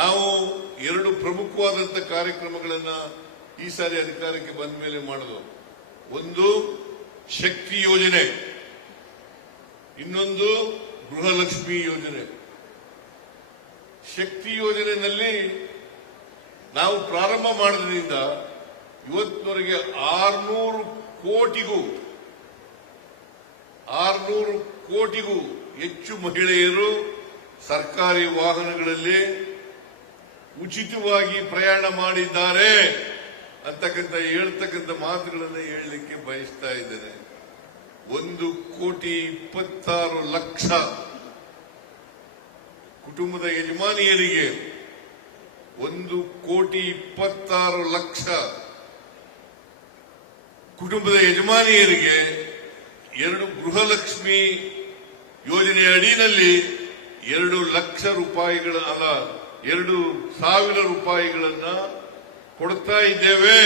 ನಾವು ಎರಡು ಪ್ರಮುಖವಾದಂಥ ಕಾರ್ಯಕ್ರಮಗಳನ್ನ ಈ ಸಾರಿ ಅಧಿಕಾರಕ್ಕೆ ಬಂದ ಮೇಲೆ ಮಾಡಿದ್ವು. ಒಂದು ಶಕ್ತಿ ಯೋಜನೆ, ಇನ್ನೊಂದು ಗೃಹಲಕ್ಷ್ಮಿ ಯೋಜನೆ. ಶಕ್ತಿ ಯೋಜನೆಯಲ್ಲಿ ನಾವು ಪ್ರಾರಂಭ ಮಾಡಿದ್ರಿಂದ ಇವತ್ತಿನವರೆಗೆ 600 ಕೋಟಿಗೂ ಹೆಚ್ಚು ಮಹಿಳೆಯರು ಸರ್ಕಾರಿ ವಾಹನಗಳಲ್ಲಿ ಉಚಿತವಾಗಿ ಪ್ರಯಾಣ ಮಾಡಿದ್ದಾರೆ ಹೇಳ್ತಕ್ಕಂಥ ಮಾತುಗಳನ್ನು ಹೇಳಲಿಕ್ಕೆ ಬಯಸ್ತಾ ಇದ್ದೇನೆ. 1,26,00,000 ಕುಟುಂಬದ ಯಜಮಾನಿಯರಿಗೆ 1,26,00,000 ಕುಟುಂಬದ ಯಜಮಾನಿಯರಿಗೆ 2 ಗೃಹಲಕ್ಷ್ಮಿ ಯೋಜನೆ ಅಡಿಯಲ್ಲಿ 2,00,000 ರೂಪಾಯಿಗಳ 2,000 ರೂಪಾಯಿಗಳನ್ನ ಕೊಡ್ತಾ ಇದ್ದೇವೆ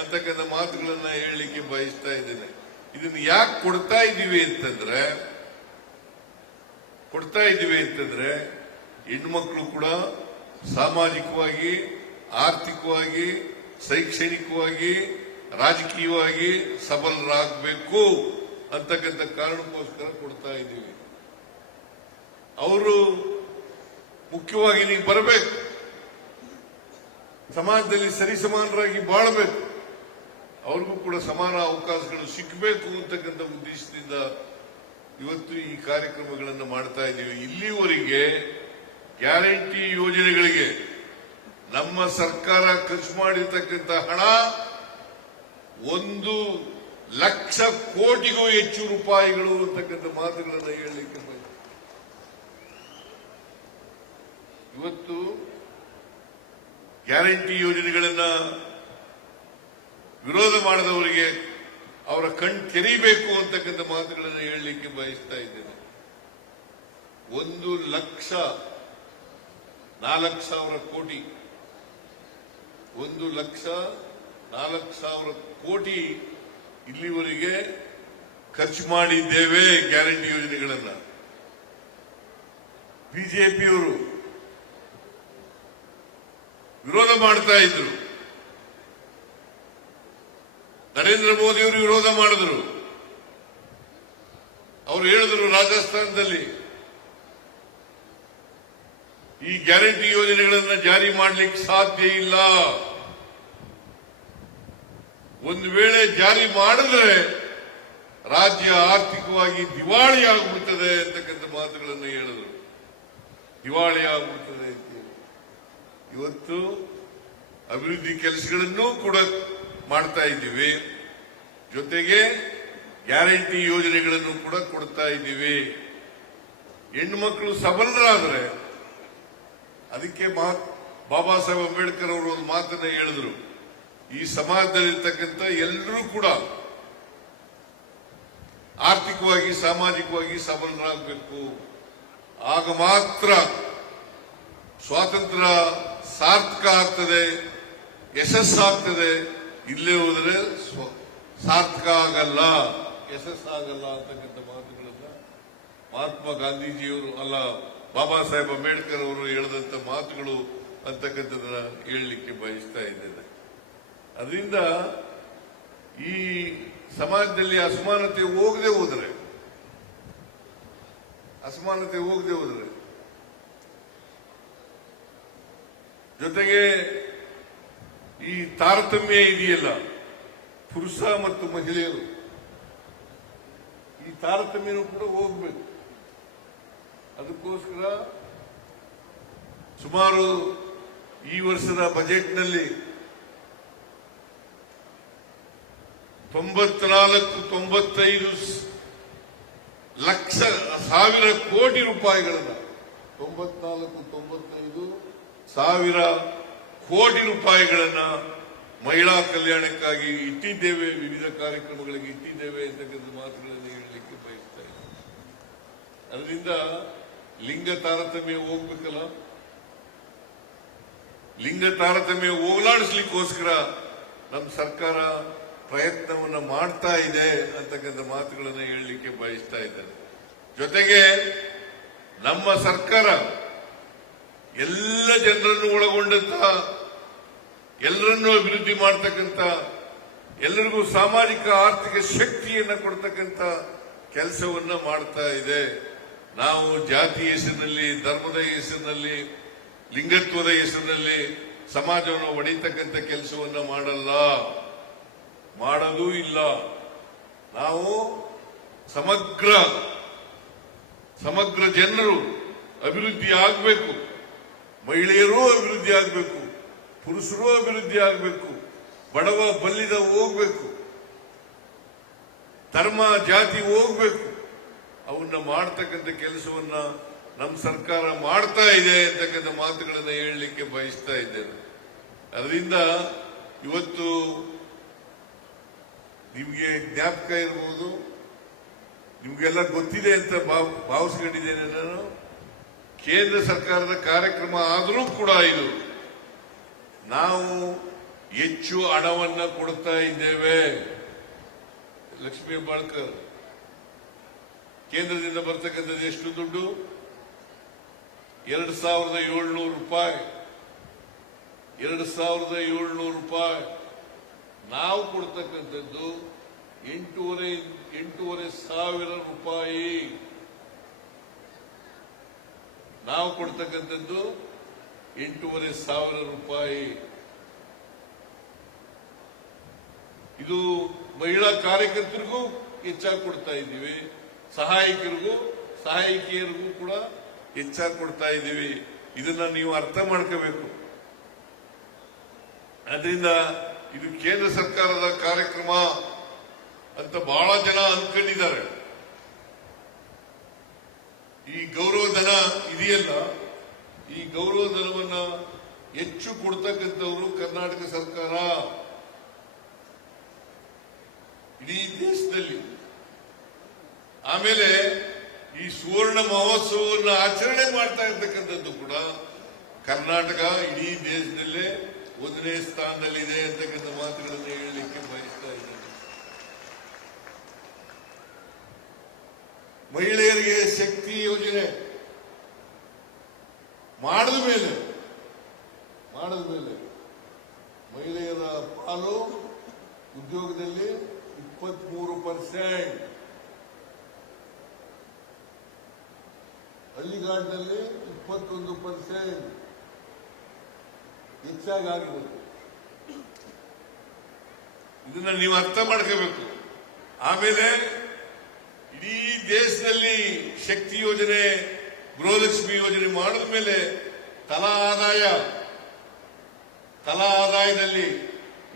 ಅಂತಕ್ಕಂಥ ಮಾತುಗಳನ್ನ ಹೇಳಲಿಕ್ಕೆ ಬಯಸ್ತಾ ಇದ್ದೇನೆ. ಇದನ್ನು ಯಾಕೆ ಕೊಡ್ತಾ ಇದ್ದೀವಿ ಅಂತಂದ್ರೆ ಹೆಣ್ಮಕ್ಳು ಕೂಡ ಸಾಮಾಜಿಕವಾಗಿ, ಆರ್ಥಿಕವಾಗಿ, ಶೈಕ್ಷಣಿಕವಾಗಿ, ರಾಜಕೀಯವಾಗಿ ಸಬಲರಾಗಬೇಕು ಅಂತಕ್ಕಂಥ ಕಾರಣಕ್ಕೋಸ್ಕರ ಕೊಡ್ತಾ ಇದ್ದೀವಿ. ಅವರು ಮುಖ್ಯವಾಗಿ ನೀವು ಬರಬೇಕು, ಸಮಾಜದಲ್ಲಿ ಸರಿಸಮಾನರಾಗಿ ಬಾಳಬೇಕು, ಅವ್ರಿಗೂ ಕೂಡ ಸಮಾನ ಅವಕಾಶಗಳು ಸಿಕ್ಕಬೇಕು ಅಂತಕ್ಕಂಥ ಉದ್ದೇಶದಿಂದ ಇವತ್ತು ಈ ಕಾರ್ಯಕ್ರಮಗಳನ್ನು ಮಾಡ್ತಾ ಇದ್ದೀವಿ. ಇಲ್ಲಿವರೆಗೆ ಗ್ಯಾರಂಟಿ ಯೋಜನೆಗಳಿಗೆ ನಮ್ಮ ಸರ್ಕಾರ ಖರ್ಚು ಮಾಡಿರ್ತಕ್ಕಂಥ ಹಣ 1,00,000 ಕೋಟಿಗೂ ಹೆಚ್ಚು ರೂಪಾಯಿಗಳು ಅಂತಕ್ಕಂಥ ಮಾತುಗಳನ್ನು ಹೇಳಲಿಕ್ಕೆ ಇವತ್ತು ಗ್ಯಾರಂಟಿ ಯೋಜನೆಗಳನ್ನ ವಿರೋಧ ಮಾಡದವರಿಗೆ ಅವರ ಕಣ್ ತೆರೀಬೇಕು ಅಂತಕ್ಕಂಥ ಮಾತುಗಳನ್ನು ಹೇಳಲಿಕ್ಕೆ ಬಯಸ್ತಾ ಇದ್ದೇನೆ. 1,04,000 ಕೋಟಿ 1,04,000 ಕೋಟಿ ಇಲ್ಲಿವರೆಗೆ ಖರ್ಚು ಮಾಡಿದ್ದೇವೆ ಗ್ಯಾರಂಟಿ ಯೋಜನೆಗಳನ್ನ. ಬಿಜೆಪಿಯವರು ವಿರೋಧ ಮಾಡ್ತಾ ಇದ್ರು, ನರೇಂದ್ರ ಮೋದಿಯವರು ವಿರೋಧ ಮಾಡಿದ್ರು. ಅವರು ಹೇಳಿದ್ರು ರಾಜಸ್ಥಾನದಲ್ಲಿ ಈ ಗ್ಯಾರಂಟಿ ಯೋಜನೆಗಳನ್ನು ಜಾರಿ ಮಾಡಲಿಕ್ಕೆ ಸಾಧ್ಯ ಇಲ್ಲ, ಒಂದು ವೇಳೆ ಜಾರಿ ಮಾಡಿದ್ರೆ ರಾಜ್ಯ ಆರ್ಥಿಕವಾಗಿ ದಿವಾಳಿ ಆಗಿಬಿಡ್ತದೆ ಅಂತಕ್ಕಂಥ ಮಾತುಗಳನ್ನು ಹೇಳಿದ್ರು. ದಿವಾಳಿ ಆಗಿಬಿಡ್ತದೆ ಅಂತ. ಇವತ್ತು ಅಭಿವೃದ್ಧಿ ಕೆಲಸಗಳನ್ನು ಕೂಡ ಮಾಡ್ತಾ ಇದ್ದೀವಿ, ಜೊತೆಗೆ ಗ್ಯಾರಂಟಿ ಯೋಜನೆಗಳನ್ನು ಕೂಡ ಕೊಡ್ತಾ ಇದ್ದೀವಿ. ಹೆಣ್ಣು ಮಕ್ಕಳು ಸಬಲರಾದ್ರೆ ಅದಕ್ಕೆ ಬಾಬಾ ಸಾಹೇಬ್ ಅಂಬೇಡ್ಕರ್ ಅವರು ಒಂದು ಮಾತನ್ನ ಹೇಳಿದ್ರು, ಈ ಸಮಾಜದಲ್ಲಿರ್ತಕ್ಕಂಥ ಎಲ್ಲರೂ ಕೂಡ ಆರ್ಥಿಕವಾಗಿ, ಸಾಮಾಜಿಕವಾಗಿ ಸಬಲರಾಗಬೇಕು, ಆಗ ಮಾತ್ರ ಸ್ವಾತಂತ್ರ್ಯ ಸಾರ್ಥಕ ಆಗ್ತದೆ, ಯಶಸ್ಸಾಗ್ತದೆ. ಇಲ್ಲೇ ಹೋದ್ರೆ ಸಾರ್ಥಕ ಆಗಲ್ಲ, ಯಶಸ್ಸಾಗಲ್ಲ ಅಂತಕ್ಕಂಥ ಮಾತುಗಳನ್ನ ಮಹಾತ್ಮ ಗಾಂಧೀಜಿಯವರು ಬಾಬಾ ಸಾಹೇಬ್ ಅಂಬೇಡ್ಕರ್ ಅವರು ಹೇಳಿದಂತ ಮಾತುಗಳು ಅಂತಕ್ಕಂಥದನ್ನ ಹೇಳಲಿಕ್ಕೆ ಬಯಸ್ತಾ ಇದ್ದೇನೆ. ಅದರಿಂದ ಈ ಸಮಾಜದಲ್ಲಿ ಅಸಮಾನತೆ ಹೋಗದೆ ಹೋದ್ರೆ ಜೊತೆಗೆ ಈ ತಾರತಮ್ಯ ಇದೆಯಲ್ಲ, ಪುರುಷ ಮತ್ತು ಮಹಿಳೆಯರು, ಈ ತಾರತಮ್ಯನೂ ಕೂಡ ಹೋಗಬೇಕು. ಅದಕ್ಕೋಸ್ಕರ ಸುಮಾರು ಈ ವರ್ಷದ ಬಜೆಟ್ನಲ್ಲಿ 94-95 ಕೋಟಿ ರೂಪಾಯಿಗಳನ್ನ 94-95 ಕೋಟಿ ರೂಪಾಯಿಗಳನ್ನ ಮಹಿಳಾ ಕಲ್ಯಾಣಕ್ಕಾಗಿ ಇಟ್ಟಿದ್ದೇವೆ, ವಿವಿಧ ಕಾರ್ಯಕ್ರಮಗಳಿಗೆ ಇಟ್ಟಿದ್ದೇವೆ ಅಂತಕ್ಕಂಥ ಮಾತುಗಳನ್ನು ಹೇಳಲಿಕ್ಕೆ ಬಯಸ್ತಾ ಇದ್ದೇವೆ. ಅದರಿಂದ ಲಿಂಗ ತಾರತಮ್ಯ ಹೋಗ್ಬೇಕಲ್ಲ, ಲಿಂಗ ತಾರತಮ್ಯ ಹೋಗಲಾಡಿಸ್ಲಿಕ್ಕೋಸ್ಕರ ನಮ್ಮ ಸರ್ಕಾರ ಪ್ರಯತ್ನವನ್ನು ಮಾಡ್ತಾ ಇದೆ ಅಂತಕ್ಕಂಥ ಮಾತುಗಳನ್ನು ಹೇಳಲಿಕ್ಕೆ ಬಯಸ್ತಾ ಇದ್ದಾರೆ. ಜೊತೆಗೆ ನಮ್ಮ ಸರ್ಕಾರ ಎಲ್ಲ ಜನರನ್ನು ಒಳಗೊಂಡಂತ, ಎಲ್ಲರನ್ನೂ ಅಭಿವೃದ್ಧಿ ಮಾಡತಕ್ಕಂಥ, ಎಲ್ಲರಿಗೂ ಸಾಮಾಜಿಕ ಆರ್ಥಿಕ ಶಕ್ತಿಯನ್ನ ಕೊಡ್ತಕ್ಕಂಥ ಕೆಲಸವನ್ನ ಮಾಡ್ತಾ ಇದೆ. ನಾವು ಜಾತಿ ಹೆಸರಿನಲ್ಲಿ, ಧರ್ಮದ ಹೆಸರಿನಲ್ಲಿ, ಲಿಂಗತ್ವದ ಹೆಸರಿನಲ್ಲಿ ಸಮಾಜವನ್ನು ಒಡೆಯತಕ್ಕಂಥ ಕೆಲಸವನ್ನ ಮಾಡಲ್ಲ, ಮಾಡೋದೂ ಇಲ್ಲ. ನಾವು ಸಮಗ್ರ ಜನರು ಅಭಿವೃದ್ಧಿ ಆಗಬೇಕು, ಮಹಿಳೆಯರೂ ಅಭಿವೃದ್ಧಿ ಆಗಬೇಕು, ಪುರುಷರು ಅಭಿವೃದ್ಧಿ ಆಗಬೇಕು, ಬಡವ ಬಲ್ಲಿದ ಹೋಗ್ಬೇಕು, ಧರ್ಮ ಜಾತಿ ಹೋಗ್ಬೇಕು. ಅವನ್ನ ಮಾಡ್ತಕ್ಕಂಥ ಕೆಲಸವನ್ನ ನಮ್ಮ ಸರ್ಕಾರ ಮಾಡ್ತಾ ಇದೆ ಅಂತಕ್ಕಂಥ ಮಾತುಗಳನ್ನು ಹೇಳಲಿಕ್ಕೆ ಬಯಸ್ತಾ ಇದ್ದೇನೆ. ಅದರಿಂದ ಇವತ್ತು ನಿಮಗೆ ಜ್ಞಾಪಕ ಇರಬಹುದು, ನಿಮಗೆಲ್ಲ ಗೊತ್ತಿದೆ ಅಂತ ಭಾವಿಸ್ಕೊಂಡಿದ್ದೇನೆ ನಾನು. ಕೇಂದ್ರ ಸರ್ಕಾರದ ಕಾರ್ಯಕ್ರಮ ಆದರೂ ಕೂಡ ಇದು ನಾವು ಹೆಚ್ಚು ಹಣವನ್ನ ಕೊಡ್ತಾ ಇದ್ದೇವೆ. ಲಕ್ಷ್ಮೀ ಹೆಬ್ಬಾಳ್ಕರ್, ಕೇಂದ್ರದಿಂದ ಬರ್ತಕ್ಕಂಥದ್ದು ಎಷ್ಟು ದುಡ್ಡು? 2,700 ರೂಪಾಯಿ. 2,700 ರೂಪಾಯಿ. ನಾವು ಕೊಡ್ತಕ್ಕಂಥದ್ದು 8,500 ರೂಪಾಯಿ. ನಾವು ಕೊಡ್ತಕ್ಕಂಥದ್ದು 8,500 ರೂಪಾಯಿ. ಇದು ಮಹಿಳಾ ಕಾರ್ಯಕರ್ತರಿಗೂ ಹೆಚ್ಚಾಗಿ ಕೊಡ್ತಾ ಇದ್ದೀವಿ, ಸಹಾಯಕಿಯರಿಗೂ ಕೂಡ ಹೆಚ್ಚಾಗಿ ಕೊಡ್ತಾ ಇದ್ದೀವಿ. ಇದನ್ನ ನೀವು ಅರ್ಥ ಮಾಡ್ಕೋಬೇಕು. ಅದರಿಂದ ಇದು ಕೇಂದ್ರ ಸರ್ಕಾರದ ಕಾರ್ಯಕ್ರಮ ಅಂತ ಬಹಳ ಜನ ಅನ್ಕೊಂಡಿದ್ದಾರೆ. ಈ ಗೌರವಧನ ಇದೆಯಲ್ಲ, ಈ ಗೌರವಧನವನ್ನ ಹೆಚ್ಚು ಕೊಡ್ತಕ್ಕಂಥವರು ಕರ್ನಾಟಕ ಸರ್ಕಾರ. ಇಡೀ ದೇಶದಲ್ಲಿ. ಆಮೇಲೆ ಈ ಸುವರ್ಣ ಮಹೋತ್ಸವವನ್ನು ಆಚರಣೆ ಮಾಡ್ತಾ ಇರ್ತಕ್ಕಂಥದ್ದು ಕೂಡ ಕರ್ನಾಟಕ ಇಡೀ ದೇಶದಲ್ಲೇ 1ನೇ ಸ್ಥಾನದಲ್ಲಿದೆ ಅಂತಕ್ಕಂಥ ಮಾತುಗಳನ್ನು ಹೇಳಲಿಕ್ಕೆ ಬಯಸ್ತಾ ಇದ್ದೇನೆ. ಮಹಿಳೆಯರಿಗೆ ಶಕ್ತಿ ಯೋಜನೆ ಮಾಡಿದ ಮೇಲೆ ಮಹಿಳೆಯರ ಪಾಲು ಉದ್ಯೋಗದಲ್ಲಿ 23%, ಹಳ್ಳಿಗಾಡಿನಲ್ಲಿ 21% ಹೆಚ್ಚಾಗಿ ಆಗಿರುತ್ತೆ. ಇದನ್ನ ನೀವು ಅರ್ಥ ಮಾಡ್ಕೋಬೇಕು. ಆಮೇಲೆ ಇಡೀ ದೇಶದಲ್ಲಿ ಶಕ್ತಿ ಯೋಜನೆ, ಗೃಹಲಕ್ಷ್ಮಿ ಯೋಜನೆ ಮಾಡಿದ ಮೇಲೆ ತಲಾ ಆದಾಯದಲ್ಲಿ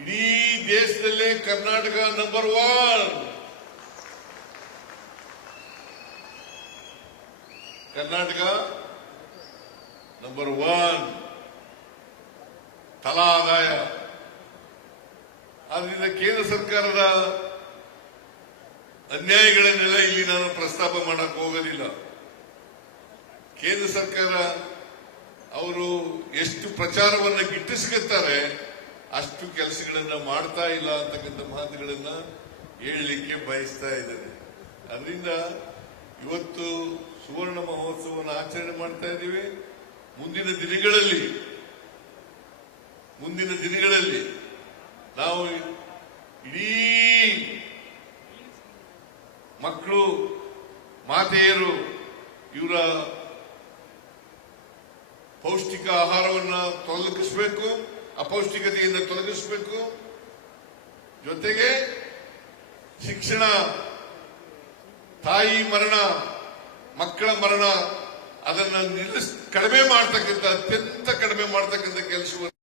ಇಡೀ ದೇಶದಲ್ಲೇ ಕರ್ನಾಟಕ ನಂಬರ್ 1. ಕರ್ನಾಟಕ ನಂಬರ್ 1 ತಲಾ ಆದಾಯ. ಆದ್ರಿಂದ ಕೇಂದ್ರ ಸರ್ಕಾರದ ಅನ್ಯಾಯಗಳನ್ನೆಲ್ಲ ಇಲ್ಲಿ ನಾನು ಪ್ರಸ್ತಾಪ ಮಾಡಕ್ ಹೋಗೋದಿಲ್ಲ. ಕೇಂದ್ರ ಸರ್ಕಾರ ಅವರು ಎಷ್ಟು ಪ್ರಚಾರವನ್ನ ಗಿಟ್ಟಿಸ್ಕೊತಾರೆ ಅಷ್ಟು ಕೆಲಸಗಳನ್ನ ಮಾಡ್ತಾ ಇಲ್ಲ ಅಂತಕ್ಕಂಥ ಮಾತುಗಳನ್ನ ಹೇಳಲಿಕ್ಕೆ ಬಯಸ್ತಾ ಇದ್ದೇನೆ. ಅದರಿಂದ ಇವತ್ತು ಸುವರ್ಣ ಮಹೋತ್ಸವವನ್ನು ಆಚರಣೆ ಮಾಡ್ತಾ ಇದ್ದೀವಿ. ಮುಂದಿನ ದಿನಗಳಲ್ಲಿ ನಾವು ಇಡೀ ಮಕ್ಕಳು, ಮಾತೆಯರು ಇವರ ಪೌಷ್ಟಿಕ ಆಹಾರವನ್ನ ತೊಲಗಿಸಬೇಕು, ಅಪೌಷ್ಟಿಕತೆಯಿಂದ ತೊಲಗಿಸಬೇಕು. ಜೊತೆಗೆ ಶಿಕ್ಷಣ, ತಾಯಿ ಮರಣ, ಮಕ್ಕಳ ಮರಣ ಅದನ್ನ ಕಡಿಮೆ ಮಾಡ್ತಕ್ಕಂಥ, ಅತ್ಯಂತ ಕಡಿಮೆ ಮಾಡ್ತಕ್ಕಂಥ ಕೆಲಸವನ್ನು